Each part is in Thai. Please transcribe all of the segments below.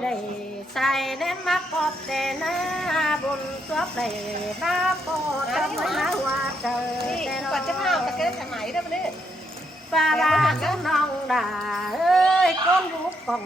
đây sai đến mắt cọp để na buồn cướp để ba po trong mấy lá hoa trời quả chấp nào cả cái máy đó đấy ba ba con non đà ơi con rú còn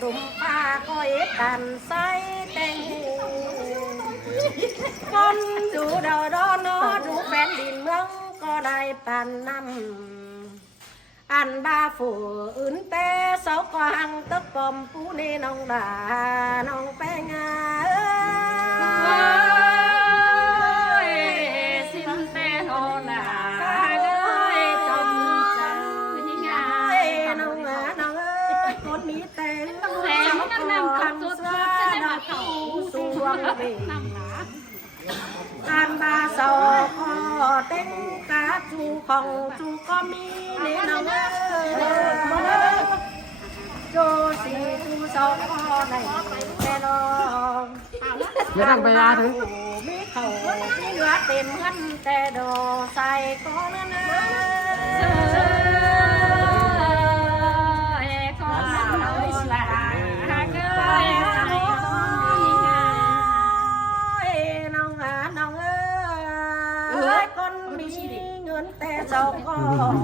đụng ba coi tàn say tên con rú đầu đó nó rú phèn đình mương có đại bàn năm ăn ba phủ ứng té sáu quang tất cầm phú ni nông đà nông pe nga ơi xin te hồ nà ơi chồng chồng nga nông ơi con mỹ té sáu quang xưa đã khẩu xuông về ăn ba sầu có tên cá chu không chu có mi nên nông cho xì chu sầu có này nghe nó nhớ thằng về à thứ mi khẩu mi ngã tìm ngân tè đồ xài có nữa sao có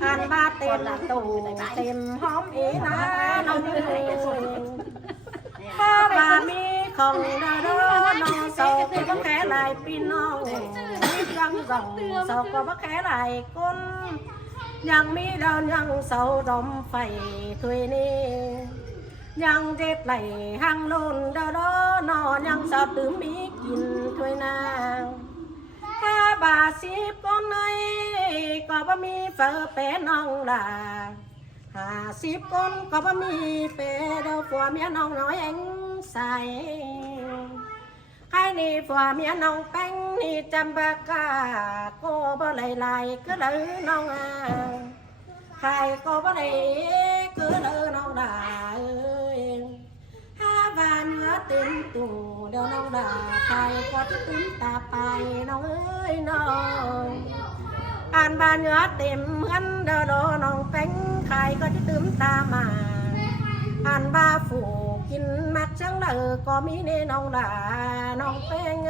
ăn ba tên tù tìm hóm ý ná nông có bà mi không đó nó sao có bác khẽ lại pin nó răng rồng sao có bác khẽ lại con nhang mi đâu nhang sầu đom phải thuê ni nhang chết lại hang lôn đâu đó nó nhang sao tứ mi kín thuê nàng bà ship con ơi có ba mi phở bé nong là ship con có ba mi bé đâu phò mía nong nói anh xài cái này phò mía nong bánh thì chăm ba ca cô ba lại cứ lỡ nong hai cô ba này cứ lỡ nong đà ơi và nữa tên tù đâu nong đà khai có chút tính ta bài nong ơi nong ăn ba nữa tìm hắn đâu đó nong bánh khai có chút tính ta mà ăn ba phủ kín mặt trắng nở có mỹ nên nong đà nong bánh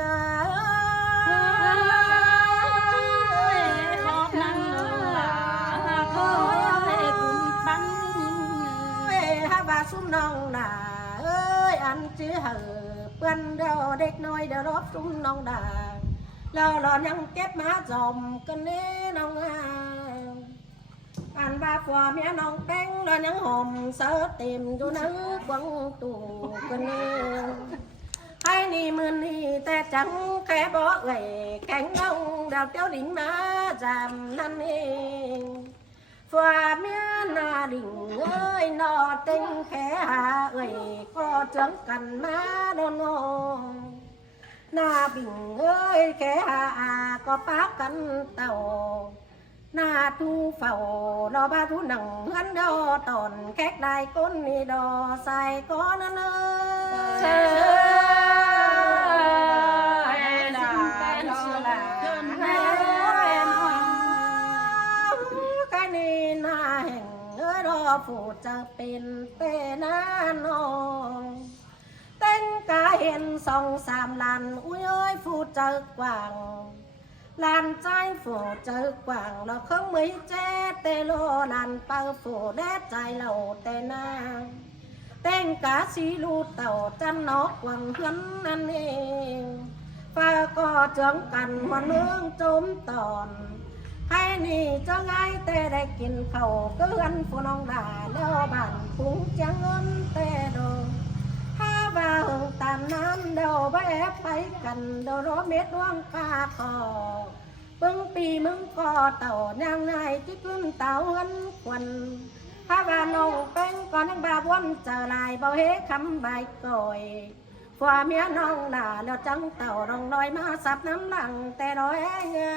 khó năng là thôi cũng bắn và xuống nong đà ăn chứ hở quen đâu đếch nói đâu đóp súng nong đà lo nhăng kép má dòm cân nế nong ăn ba phò mía nong bánh lo nhăng hòm sớ tìm cho nắng quăng tù cân nế hai ni mươn ni te trắng khẽ bó gầy cánh ông đào tiêu đỉnh má giảm năn phòa mía na đỉnh ơi nó tinh khẽ hạ ơi có trắng cằn má đôn ngô na bình ơi khẽ hạ có bác cắn tàu na thu phẩu nó ba thu nặng hắn đo tòn khét đai con ni đò xài có nó phụ trợเป็นเป้นาโนเต้นกาเห็นสองสามลันอุ้ยเอ้ยphụ trợ quảng làn trai phụ trợ quảng nó không mấy che tê lô làn bao phụ đét trái lầu tê na tên cá xí lu tàu chăn nó quảng huấn ăn và có trưởng cằn hoa nương trốn tòn hai ni cho ngay têได้กินเขาก็เฮือนผู้น้องด่าแล้วบ้านพุงจังเงินเตโดถ้าว่าหงตามน้ำเดาใบแอบไปกันเดาร้อเม็ดว่างปลาคอปึ้งปีมึงก็เต่าย่างไงที่ขึ้นเต่าเงินควันถ้าว่าน้องเป็นก่อนยังบาวนเจอลายเบาเฮคำใบก่อยผัวเมียน้องด่าแล้วจังเต่าร้องลอยมาสับน้ำหลังแต่ร้อยเงา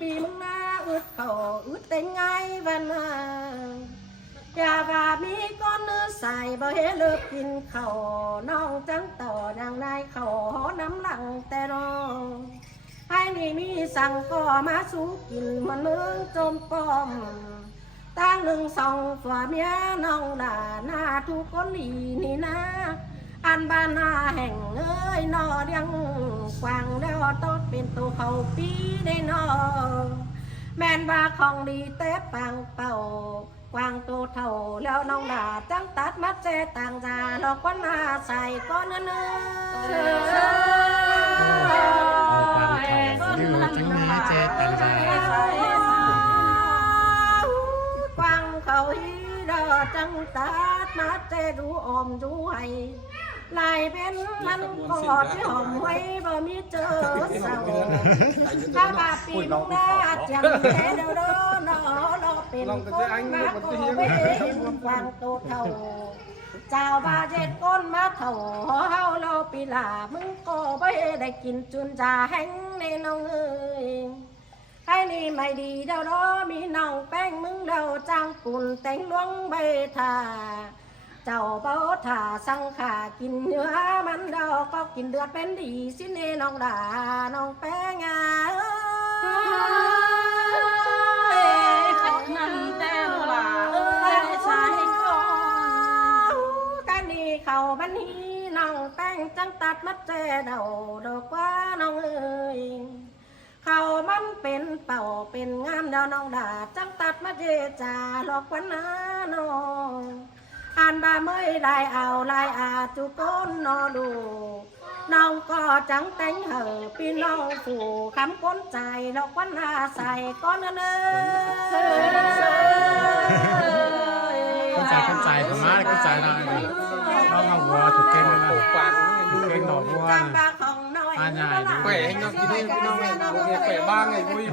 ปีมึงนะอึดเขาอึดเต็งไงวันอย่าว่ามีก้อนเนื้อใส ส่บ่เฮเลิกกินข้าวน้องจังต่อนางนายข้าวหอน้ำหลังแต่รอให้นี่มีสั่งก็มาสู้กินมันเมืองจมป้อมตั้งหนึ่งสองฝ่าเมียน้องด่าหน้าทุกคนหลีนี่นะอันบ้านนาแห่งเอ้ยนอเดียงกวางแล้วต้นเป็นตัวเขาปีได้นอแม่นว่าของดีเต้ปังเป่ากวางตัวเท่าแล้วน้องด่าจังตัดมัดเจต่างจาหลอกวันนาใส่ก้อนเนื้อดื้อจึงมีเจตต่างใจ กวางเขาฮีดอจังตัดมัดเจดูอมดูให้ลายเป็นมันกอดที่หอมไว้บ่มีเจอเศร้าถ้าบาปีนหน้าจังแค่เดอนอเราเป็นคนมาก็ไม่เห็นกวางโตเท่าเจ้าบาเจ็ดก้นมาเท่าเฮาเราปีลามึงก็ไม่ได้กินจุนจ่าแห้งในน้องเอ้ยใครนี่ไม่ดีเดาล้อมีน้องแป้งมึงเดาจางปุ่นแต่งลวงใบทาเจ้าเบาถ่าสั่งขากินเนื้อมันเดาก็กินเดือดเป็นดีสิเนน้องด่าน้องแป้งอ่ะนั่นแต่ว่าใส่ก่อนกันนี่เขาบันฮีน้องแป้งจังตัดมัดเจเดาดอกว่าน้องเอ้ยเขามันเป็นเป่าเป็นงามดาวน้องด่าจังตัดมัดเจจ่าหลอกวันน้าน้องอ่านบาเมื่อได้เอาลายอาจุก้นนอดูน้องก็จังแต่งเหอพี่น้องผู้คำก้นใจดอกวันนาใส่ก้อนเนื้อเข้าใจประมาณเข้าใจได้น้องเอาวัวถูกเก่งแล้วนะถูกเก่งหนอวัวอันใหญ่ดู แขวงน้องกินให้น้องแขวงบ้างไงปุ้ย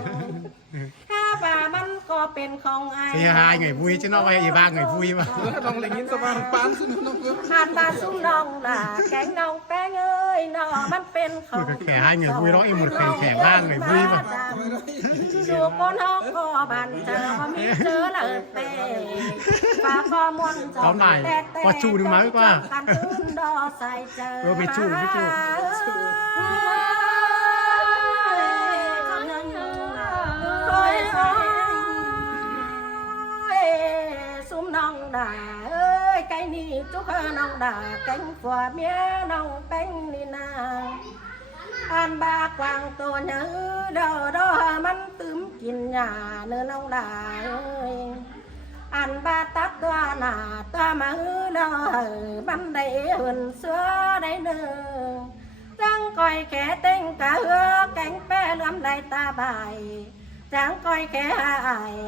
ถ้าป่ามันก็เป็นของไอ้ เสียหายไงปุ้ยจะน้องไปอีบ้างไงปุ้ยมา น้องเลยยินสบายปานสุดน้องเพื่อน ผ่านมาซุ้มน้องล่ะแกงน้องแป้งเอ้ยน้อมันเป็นของ มันก็แข่ให้ไงปุ้ยร้องอีหมดแข่บ้างไงปุ้ยมา อยู่บนห้องก็บันเจอว่ามีเจอเลยเป้ป่าก็มวนจอมก็จูดึงมาดีกว่ากันตื้นดอใส่เจอไปจูซุ้มน้องด่าเอ้ยไก่นี่จุกน้องด่าแกงฝัวเมียน้องแป้งนี่นาอันบากวางตัวเนื้อดอมันตึมกินหญ้าเนื้อน้องด่าเอ้ยอันบาตัดตัวหน้าตัวมาเด้อมันได้เหินเสือได้เนื้อจังก้อยแค่เต็งกะเฮือแกงแป้ล้ำไหลตาใบจังก้อยแค่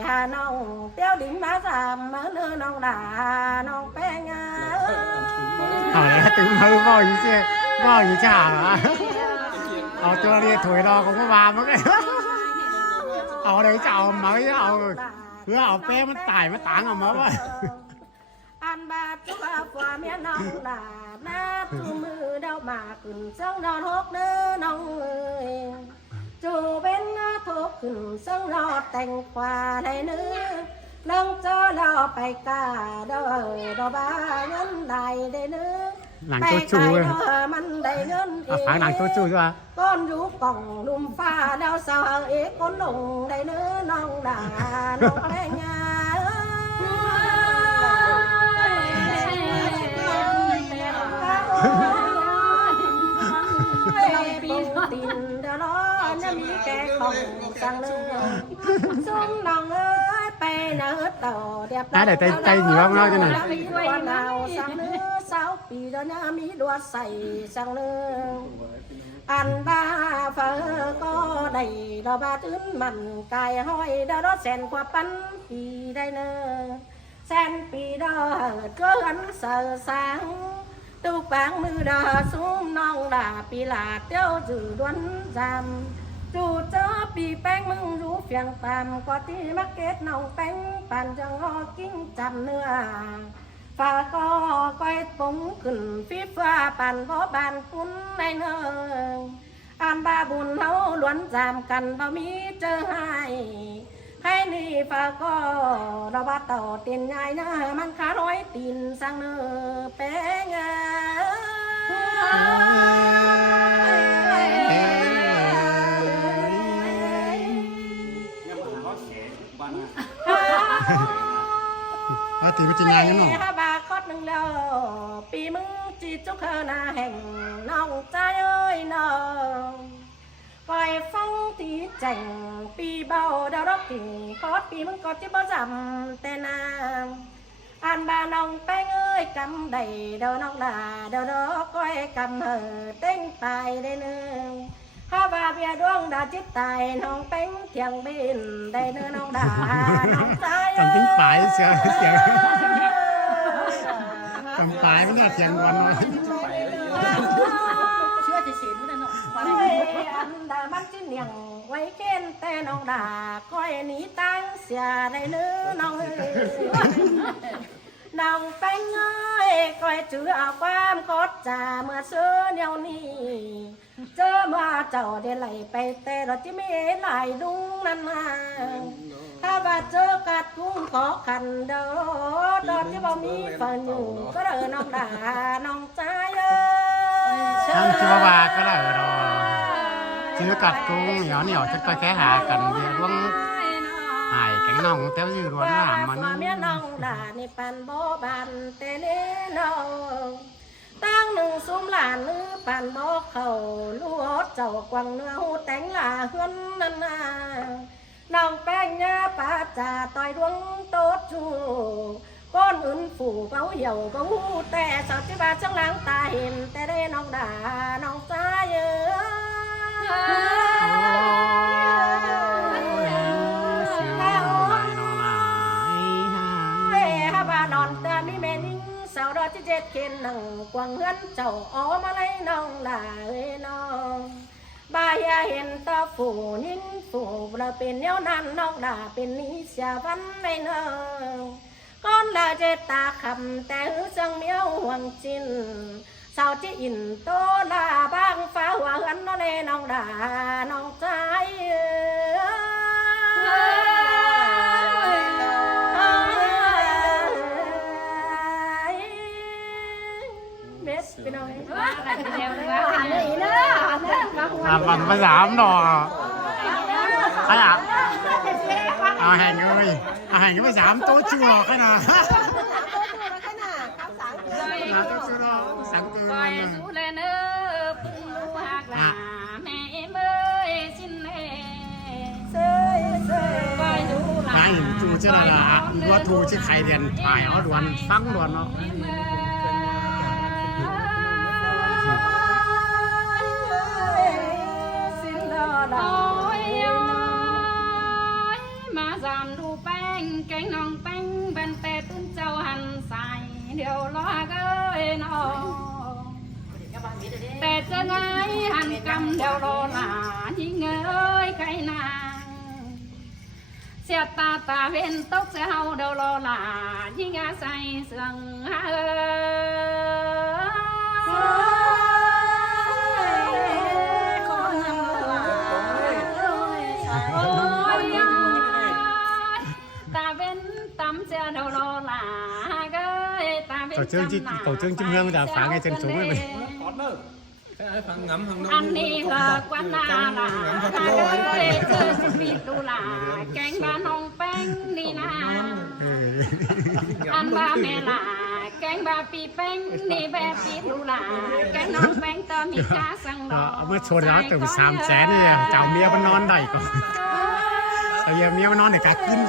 หาน้องเตี้ยวดิ่งมาสามมาเนื้อน้องด่าน้องแป้งอ่ะ เอาแล้วตึงมือบอกอยู่เจ๊บอกอยู่จ่าเอาตัวเรียถวยรอของพระบามั้งไงเอาเลยจะเอาไหมเอาเพื่อเอาแป้มันตายมาต่างเอามาว่าอันบาดจุกอาฝ่าเมียน้องด่าหน้าจูมือเดามาขึ้นเส้นนอนหกเนื้อน้องเอ้ยจูเป็นหน้าทกขึ้นเส้นนอแต่งกว่าในเนื้อน้องเจอเราไปกาเด้อดอกบาเงินได้เนื้อหลังตัวจูมันได้เงินเองหลังตัวจูจ้ะก้อนอยู่กล่องลุ่มฟ้าดาวสาวเอกก้นลงได้เนื้อน้องด่าน้องแม่ยาปีนตินเดอร้อนจะมีแก่ของสังเลยซุ้มน้องเอ้ยไปเนื้อต่อเดียบได้แต่ใจหนีว่าเราจะไหนสังเนื้อสาวปีเดอน้ามีดวดใส่สังเนื้ออันบ้าเฟอก็ได้ดอกบาตื้นมันกายห้อยเดอรถแสนกว่าปันปีได้เนื้อแสนปีเดอเกินเสือสางตูปางมือดาซุ้มน้องด่าปีหลาเตี้ยวจืดวนจำจูเจอปีแป้งมึงรู้เพียงตามกว่าที่มาเก็ตน้องแป้งปั่นจังรอกิ้งจำเนื้อฝาก็ก้อยปุ๋งขึ้นฟีฟ้าปั่นก็บานคุ้นในเนื้ออันบาบุญเฮาล้วนจำกันบ่มีเจอให้ ให้นี่ฝากก็เราว่าต่อเตียนใหญ่นะมันขาร้อยตีนสังเนอแป้งตีไปจีนยังน้อง บาคอดหนึ่งแล้วปีมึงจีจุกหน้าแห่งน้องใจเอ้ยน้องปล่อยฟังตีแจ่งปีเบาดาวรกปีคอดปีมึงกอดที่บ่จำแต่นางอันบาน้องแป้งเอ้ยกำได้เดาน้องด่าเดาดอกก้อยกำเหอเต้งตายได้เนื้อข้าบาเบียดวงดาจิตตายน้องแป้งเทียงบินได้เนื้อน้องด่าน้องใจ จนถึงปลายเสียจนปลายไม่น่าเทียงวันน้อย เชื่อจะเสียนู่นน่ะเนาะ อันดามันจิ้นยังไว้เก้นแต่น้องด่าก้อยหนีตั้งเสียได้เนื้อน้องเอ้ยน้องแป้งเอ้ยก้อยจื้อเอาความกดจ่าเมื่อเสื้อเดียวนี้เจอมาเจ้าได้ไหลไปแต่เราจะไม่ไหลดุงนั่นนาถ้าว่าเจอกัดกุ้งขอขันเด้อดอที่บ่มีฝันอยู่ก็เด้อน้องด่าน้องใจเอ้ย ทำจิบวาก็ได้เนาะซื้อกัดกุ้งเหนียวจะไปแค่หากันเดี๋ยวล่วงหายแข็งน่องเต้ายืดร้อนหามมัน เมียน้องด่าในปันโบบันแต่เน้น้องตั้งหนึ่งซุ้มหลานหรือปันโบเขาลูกเจ้ากวางเนื้อหูแต่งหลาเฮือนนั่นนาน้องแป้งยาป้าจ่าต่อยดวงโตจูก้อนอื่นฝูเบาเหี่ยวก็หูแต่สาวที่บ้านช่างล้างตาเห็นแต่ได้น้องด่าน้องจ้าเยนอนแต่มีแม่นิ่งสาวดอที่เจ็ดเข็นนั่งกวางเฮือนเจ้าอ๋อมาไล่น้องด่าเอ้ยน้องบายาเห็นตาฝูนิ่งฝูเราเป็นเนี้ยนั้นน้องด่าเป็นนิสาวันในน้องก้อนลาเจตาคำแต่หือจังเมียวห่วงจินสาวที่อินโตลาบางฟ้าหัวหันน้องเลน้องด่าน้องใจไปหน่อยมันภาษามดอกขนาดเอาแห่งเลยเอาแห่งไป3 โต๊ะชูหรอกขนาดโต๊ะชูหรอกสังเกตเลยสู้เลยเนอปูหักหลาแม่เมื่อยสิ้นเล่ก้อยดูหลา ไอ้จูเจ้าละวัวทูที่ใครเรียนถ่ายเอาด่วนฟังด่วนเนาะมาจำดูแป้งแกงน้องแป้งเป็นเป็ดตุ้นเจ้าหันใส่เดี๋ยวรอเกยน้องแต่จะไงหันกำเดี๋ยวรอหลานยิ่งเงยใครนางเสียตาเว้นตกเสียเฮาเดี๋ยวรอหลานยิ่งอาศัยเสื่องtổ chương trung ương đã phá ngay chân xuống rồi mình อันนี้ก็กวนลาลาเลยเจอสิปีดูลาแกงบ้านน้องแป้งนี่นะอันบ้าแม่ลาแกงบ้าปีแป้งนี่แบบปีดูลาแกงน้องแป้งเติมมีกาสังดอก เมื่อชนแล้วถึง3 แสนนี่เจ้าเมียมันนอนได้ก่อนเจ้าเมียมันนอนเดี๋ยวกกิน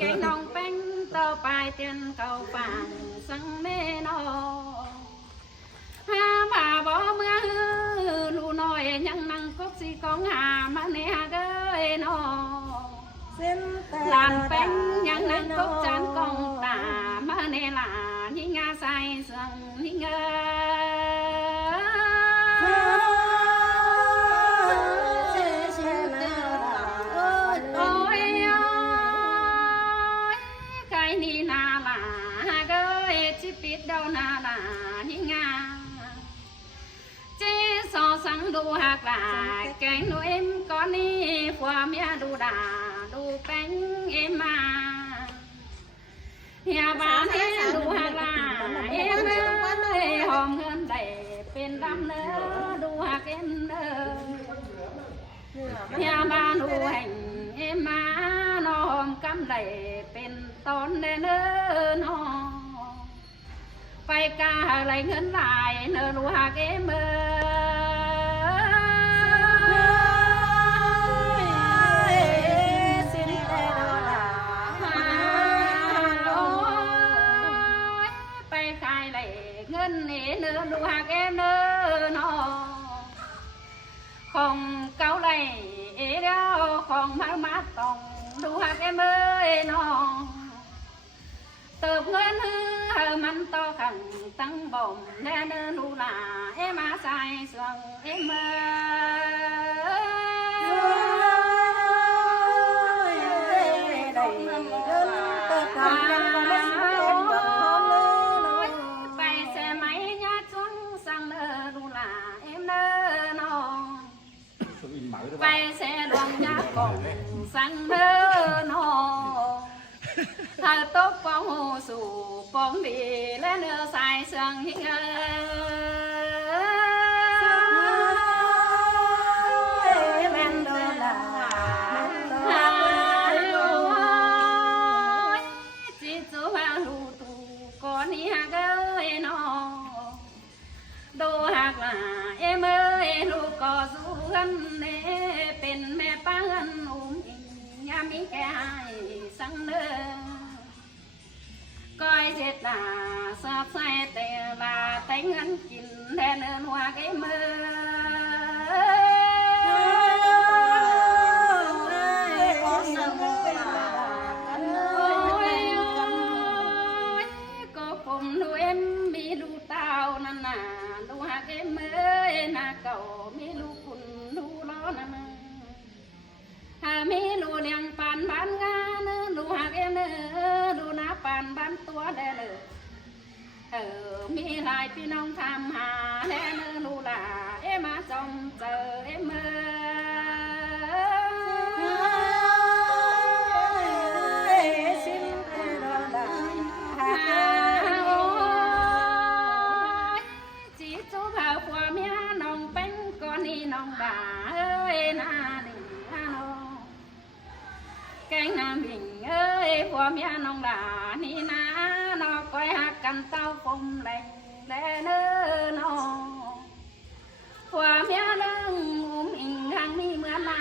แกงน้องแป้งต่อไปเตียนเก่าป่านสังเมนอหาบ่าบ่เมื่อลูน้อยยังนั่งกบสีของหามาเนียเกยนอหลานแป้งยังนั่งกบจานกองตามาเนหลานยิ่งอาศัยเสื่องยิ่งเดานาลายิ่งงา so sánh đu hạt là cánh nuôi em có ni qua mía đu đà đu cánh em mà nhà bán em đu hạt là em ơi hòm hơn đầy bên đam nữa đu hạt em ơi nhà bán đu hành em mà nó hòm cắm đầy bên tón đen nó phải cả lại ngân lại nở đu hạt em ơi đu hạt em nó không cao này đeo không má má tòng đu hạt em ơi nó tập ngân hư mắn to khẳng tăng bồng nên đu là em á sai xuân em bay xe đoàn nhá còn sang đơ nó thà tốt phong hồ sù phong đi lên nửa sai sương hinh chỉ chú ba lù tù con đi hạt ơi nó đồ hạt là em ơi lù có du gần nèเป็นแม่ป้าเงินอุ้มยามีแก่ให้สังเนื้อก้อยเจ็ดหน้าสอบใส่แต่ว่าแต่เงินกินแทนเนื้อหัวแกมือก็ผมดูเอ็มมีดูเต้านั่นน่ะดูหาแกมือหน้าเก่ามีลูกคุณดูล้อนั่นน่ะมีลูเลี้ยงปานบ้านงานลูหากเอ็มลูนาปานบ้านตัวแดเลยมีหลายพี่น้องทำหาแน่เนลูลาเอ็มมาจงเจอเอ็มจีจูเผาผัวเมียน้องเป็นก้อนนี่น้องด่าเอ้ยนาแกงน้ำบิ่งเอ้ยผัวเมียน้องหลานี่นะน้องก้อยหักกันเต้าปมแรงแลเนื้อน้องผัวเมียเรื่องอุ้มอิงทางนี้เหมือนหน้า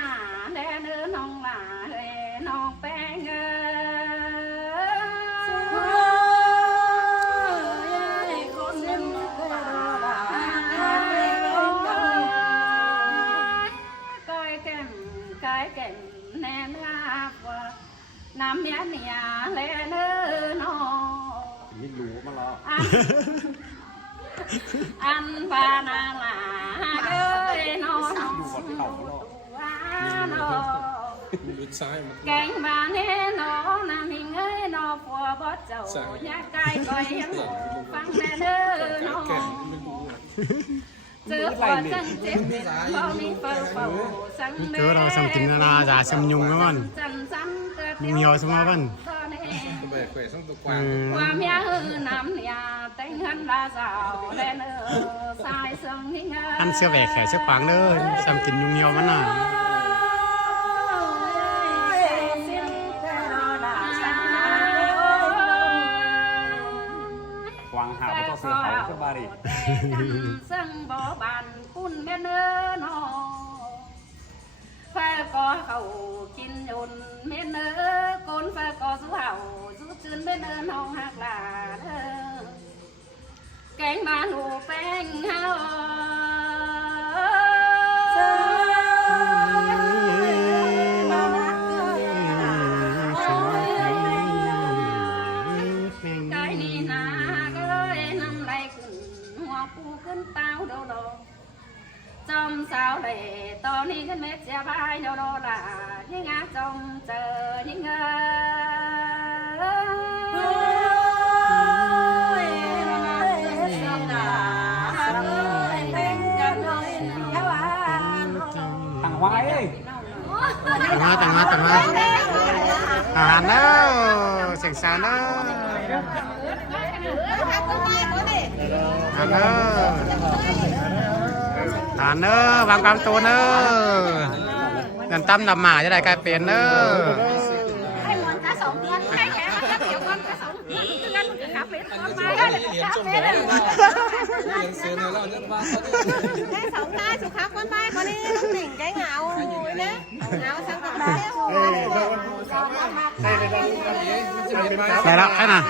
แลเนื้อน้องหลาเฮ้ยน้องแป้งเอ้ยคนนึงก้อยแก่นก้อยแก่นแน่นน้ำเมียเนี่ยเลนนอไม่รู้มาหรออันบานาลาเอ้ยนอนแกงบานเน่นอน้ำมิงเอ้ยนอผัวบดเจ้ายาไก่ก้อยยังฟังแน่เด้อนอCứ đâu xong kín là giả xem nhung đó bạn nhiều xong đó bạn ăn siêu vẻ khỏe sức khoáng nữa xem kín nhung nhiều lắm à Hoàng Hảo có sửa khẩu cho bà đi sân bỏ bàn cun mẹ nơ nó phải có khẩu chín nhồn mẹ nơ con phải có rú hảo rú chân mẹ nơ nó hạt là cánh mà nụ bánh hao cái ni na ơi năm nay cũng hoa cu cơn tao đâu đâu trong sao để to ni cái mét xe bay đâu đâu là những ngã trong chờ những านเนอ หักต้นไม้เขาดิ ทานเนอทานเนอวางกำตัวเนอนั่นตั้มดำหมาจะได้กลายเป็นเนอ ให้หมอนกระสองเดือนให้แขกมาเกี่ยวกันกระสองเดือนมันก็ขับเป็นต้นไม้ให้เลยขับเป็น เสียเนี่ยแล้วเนี่ยบ้าน ให้สองหน้าสุขับต้นไม้เขาดิต้องติ่งใจเหงานะเหงาสังกัดได้ ใช่แล้วแค่น่ะ